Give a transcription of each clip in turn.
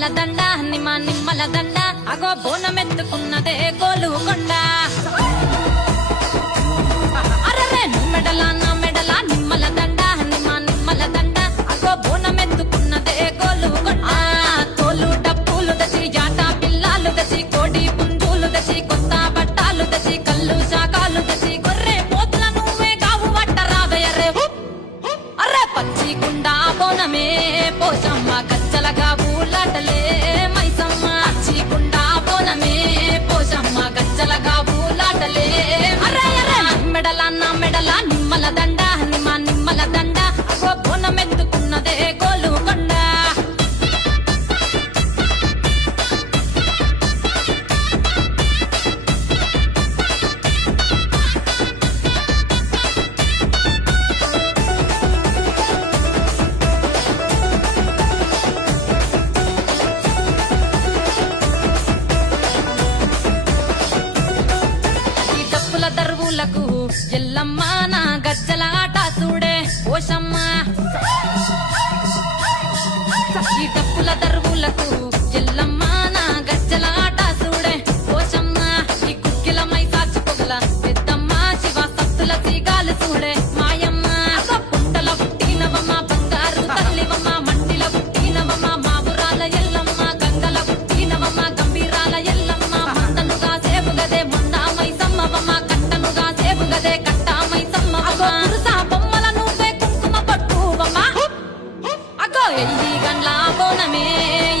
నిమ్మల దండ నిమ్మల దండ అగో బోనమెత్తుకున్నదే గోలుకొండ అరరే మెడల నా మెడల నిమ్మల దండ నిమ్మల దండ అగో బోనమెత్తుకున్నదే గోలుకొండ తోలు డప్పులు దచి జాట పిల్లాలు దచి కోడి పుంజులు దచి కొత్త బట్టాలు దచి కళ్ళు శాకాలు దచి గొర్రె పోతుల నువ్వే కావు వట్టరావయ్యరే అర్రే పచ్చి కుండా బోనమే పోషమ్మ గచ్చలగా ఊలాటలే మైసమ్మ పచ్చి కుండా బోనమే పోషమ్మ గచ్చలగా ఊలాటలే అర్రే అర్రే మెడల నా మెడల నిమ్మల దండ నిమ్మల దండ అగో బోనమెత్తుకున్నదే గోలుకొండ దరువులకు ఎల్లమ్మ నా గజ్జల ఆట చూడే ఓషమ్మ ఈ డప్పుల దరువులకు ఎల్లమ్మ నా గజ్జల ఆట చూడే ఓషమ్మ ఈ కుక్కిల మై సాచి పొగల పెద్దమ్మ శివ సత్తుల సీగాలు చూడే మాయమ్మ పుంటల పుట్టినవమ్మ బంగారు తల్లివమ్మ మంటిల పుట్టినవమ్మ మావురాల ఎల్లమ్మ గంగల పుట్టినవమ్మ గంభీరాల ఎల్లమ్మ మందనుగా సేపుగదే మొండ మైసమ్మవమ్మ గదే కట్టామై సమ్మ అగో పురుసా బొమ్మల నువ్వే కుంకుమ పట్టువమ్మ అగో ఎల్లి గండ్ల బోనమే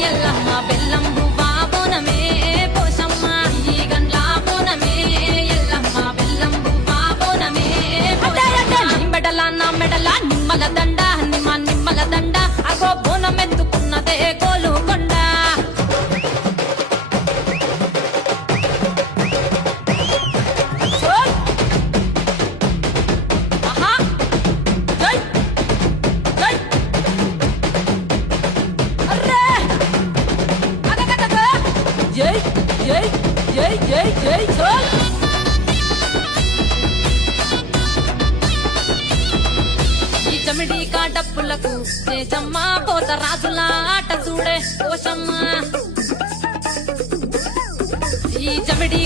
ఎల్లమ్మ బెల్లం బువ్వా బోనమే పోషమ్మ ఈ గండ్ల బోనమే ఎల్లమ్మ బెల్లం బువ్వా బోనమే మెడల నా మెడల నిమ్మల దండ నిమ్మల దండ అగో బోనమెత్తుకున్నదే గోలుకొండ ఈ చమిడి కాడప్పులకు చేజమ్మ పోత రాజుల ఆట చూడే ఓషమ్మ ఈ చమిడి